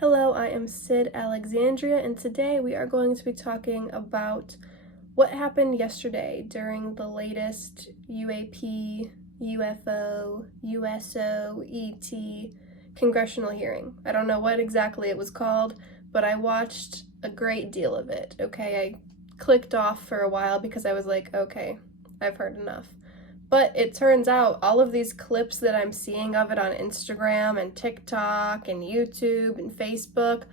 Hello, I am Alexandria, and today we are going to be talking about what happened yesterday during the latest UAP, UFO, USO, ET congressional hearing. I don't know what exactly it was called, but I watched a great deal of it, okay? I clicked off for a while because I was like, okay, I've heard enough. But it turns out all of these clips that I'm seeing of it on Instagram and TikTok and YouTube and Facebook,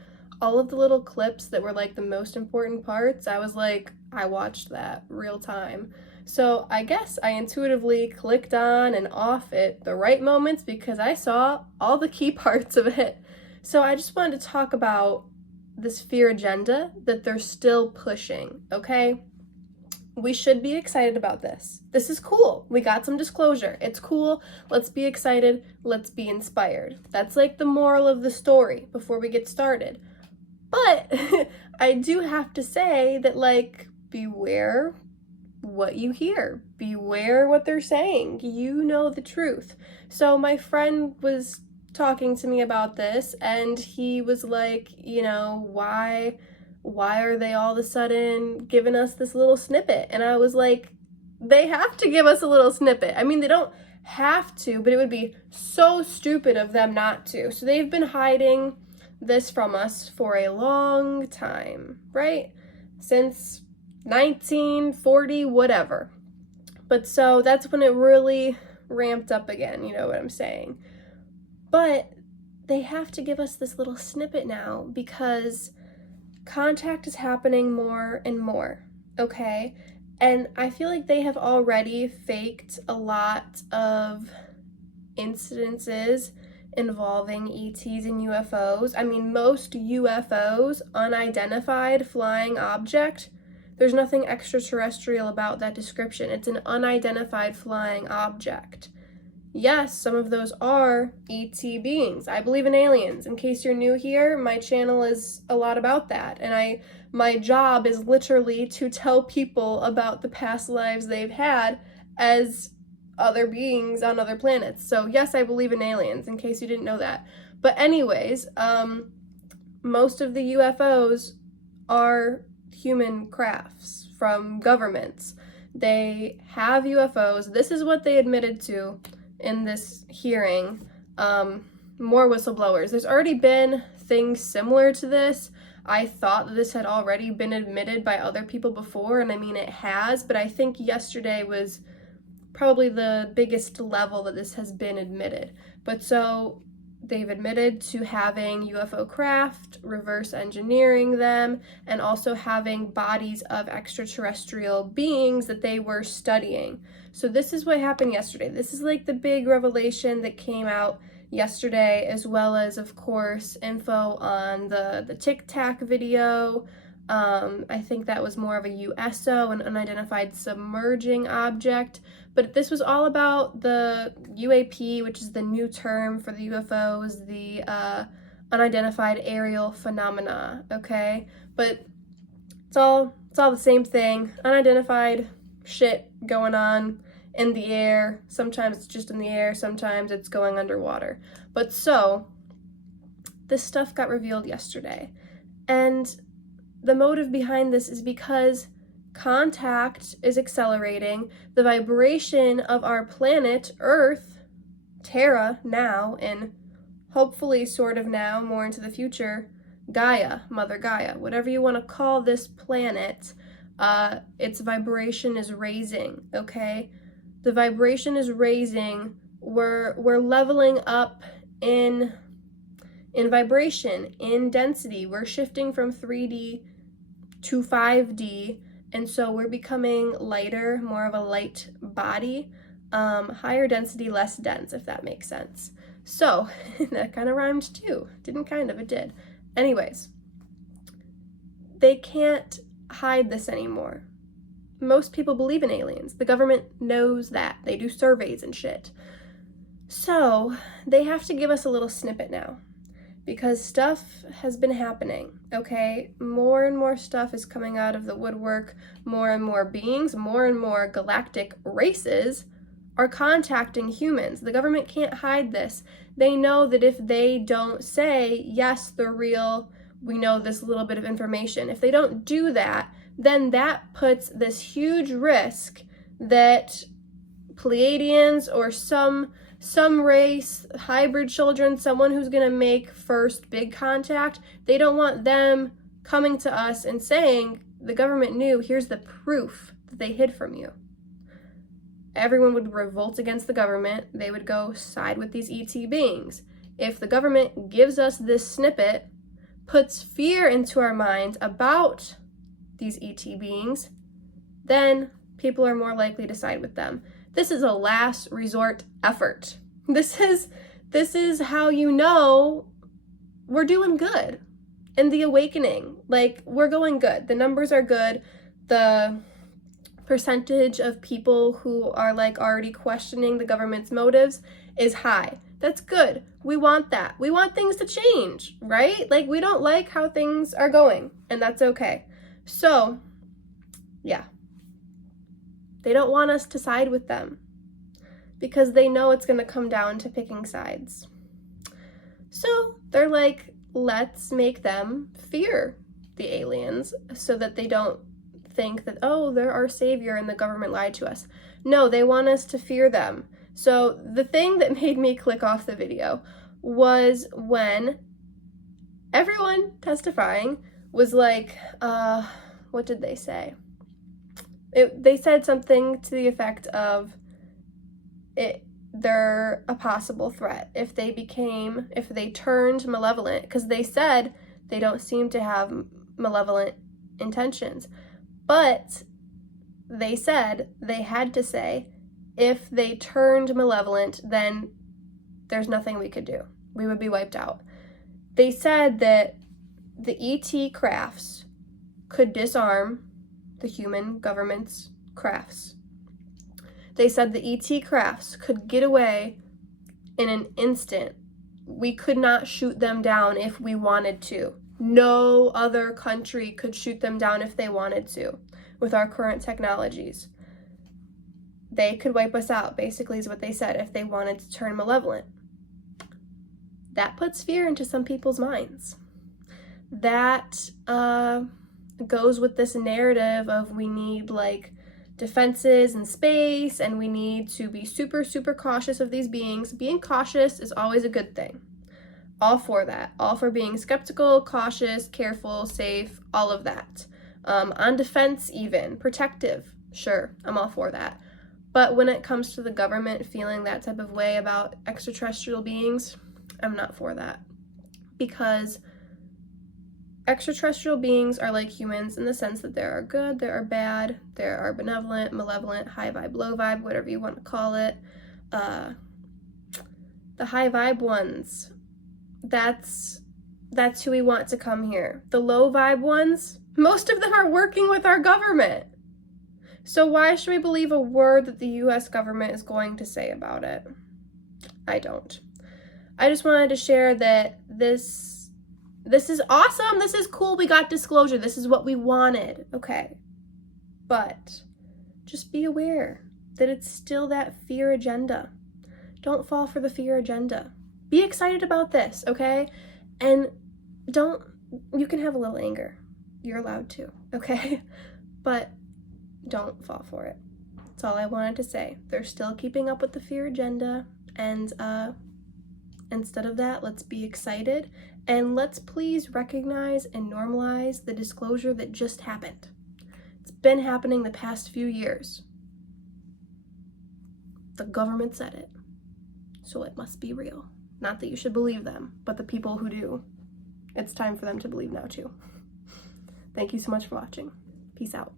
all of the little clips that were like the most important parts, I was like, I watched that real time. So I guess I intuitively clicked on and off at the right moments because I saw all the key parts of it. So I just wanted to talk about this fear agenda that they're still pushing, okay? We should be excited about this. This is cool. We got some disclosure. It's cool. Let's be excited. Let's be inspired. That's like the moral of the story before we get started. But I do have to say that, like, beware what you hear. Beware what they're saying. You know the truth. So my friend was talking to me about this, and he was like, why are they all of a sudden giving us this little snippet? And I was like, they have to give us a little snippet. I mean, they don't have to, but it would be so stupid of them not to. So they've been hiding this from us for a long time, right? Since 1940, whatever. But so that's when it really ramped up again, you know what I'm saying? But they have to give us this little snippet now because contact is happening more and more, okay? And I feel like they have already faked a lot of incidences involving ETs and UFOs. I mean, most UFOs, unidentified flying object, there's nothing extraterrestrial about that description. It's an unidentified flying object. Yes, some of those are ET beings. I believe in aliens. In case you're new here, my channel is a lot about that. And my job is literally to tell people about the past lives they've had as other beings on other planets. So yes, I believe in aliens, in case you didn't know that. But anyways, most of the UFOs are human crafts from governments. They have UFOs. This is what they admitted to in this hearing. More whistleblowers. There's already been things similar to this. I thought that this had already been admitted by other people before, and I mean it has, but I think yesterday was probably the biggest level that this has been admitted. But so they've admitted to having UFO craft, reverse engineering them, and also having bodies of extraterrestrial beings that they were studying. So this is what happened yesterday. This is like the big revelation that came out yesterday, as well as, of course, info on the Tic Tac video. I think that was more of a USO, an unidentified submerging object. But this was all about the UAP, which is the new term for the UFOs, the unidentified aerial phenomena, okay? But it's all the same thing. Unidentified shit going on in the air. Sometimes it's just in the air, sometimes it's going underwater. But so, this stuff got revealed yesterday. And the motive behind this is because contact is accelerating. The vibration of our planet, Earth, Terra now, and hopefully sort of now, more into the future, Gaia, Mother Gaia, whatever you want to call this planet, its vibration is raising, okay? The vibration is raising. We're leveling up in vibration, in density. We're shifting from 3D to 5D, and so we're becoming lighter, more of a light body, higher density, less dense, if that makes sense. So, that kind of rhymed too. Didn't kind of, it did. Anyways, they can't hide this anymore. Most people believe in aliens. The government knows that. They do surveys and shit. So, they have to give us a little snippet now. Because stuff has been happening, okay? More and more stuff is coming out of the woodwork. More and more beings, more and more galactic races are contacting humans. The government can't hide this. They know that if they don't say, yes, they're real, we know this little bit of information, if they don't do that, then that puts this huge risk that Pleiadians or some race, hybrid children, someone who's going to make first big contact, they don't want them coming to us and saying, the government knew, here's the proof that they hid from you. Everyone would revolt against the government. They would go side with these ET beings. If the government gives us this snippet, puts fear into our minds about these ET beings, then people are more likely to side with them. This is a last resort effort. This is how you know we're doing good in the awakening. Like, we're going good. The numbers are good. The percentage of people who are like already questioning the government's motives is high. That's good. We want that. We want things to change, right? Like, we don't like how things are going, and that's okay. So, yeah. They don't want us to side with them because they know it's going to come down to picking sides. So they're like, let's make them fear the aliens so that they don't think that, oh, they're our savior and the government lied to us. No, they want us to fear them. So the thing that made me click off the video was when everyone testifying was like, what did they say? They said something to the effect of, they're a possible threat if they turned malevolent, because they said they don't seem to have malevolent intentions. But they said they had to say, if they turned malevolent, then there's nothing we could do. We would be wiped out. They said that the ET crafts could disarm the human government's crafts. They said the ET crafts could get away in an instant. We could not shoot them down if we wanted to. No other country could shoot them down if they wanted to with our current technologies. They could wipe us out, basically, is what they said, if they wanted to turn malevolent. That puts fear into some people's minds. That goes with this narrative of we need, like, defenses in space, and we need to be super, super cautious of these beings. Being cautious is always a good thing. All for that. All for being skeptical, cautious, careful, safe, all of that. On defense even, protective, sure, I'm all for that. But when it comes to the government feeling that type of way about extraterrestrial beings, I'm not for that. Because extraterrestrial beings are like humans in the sense that there are good, there are bad, there are benevolent, malevolent, high vibe, low vibe, whatever you want to call it. The high vibe ones, that's who we want to come here. The low vibe ones, most of them are working with our government. So why should we believe a word that the US government is going to say about it? I don't. I just wanted to share that this is awesome. This is cool. We got disclosure. This is what we wanted. Okay. But just be aware that it's still that fear agenda. Don't fall for the fear agenda. Be excited about this, okay? And you can have a little anger. You're allowed to, okay? But don't fall for it. That's all I wanted to say. They're still keeping up with the fear agenda, and instead of that, let's be excited, and let's please recognize and normalize the disclosure that just happened. It's been happening the past few years. The government said it, so it must be real. Not that you should believe them, but the people who do. It's time for them to believe now too. Thank you so much for watching. Peace out.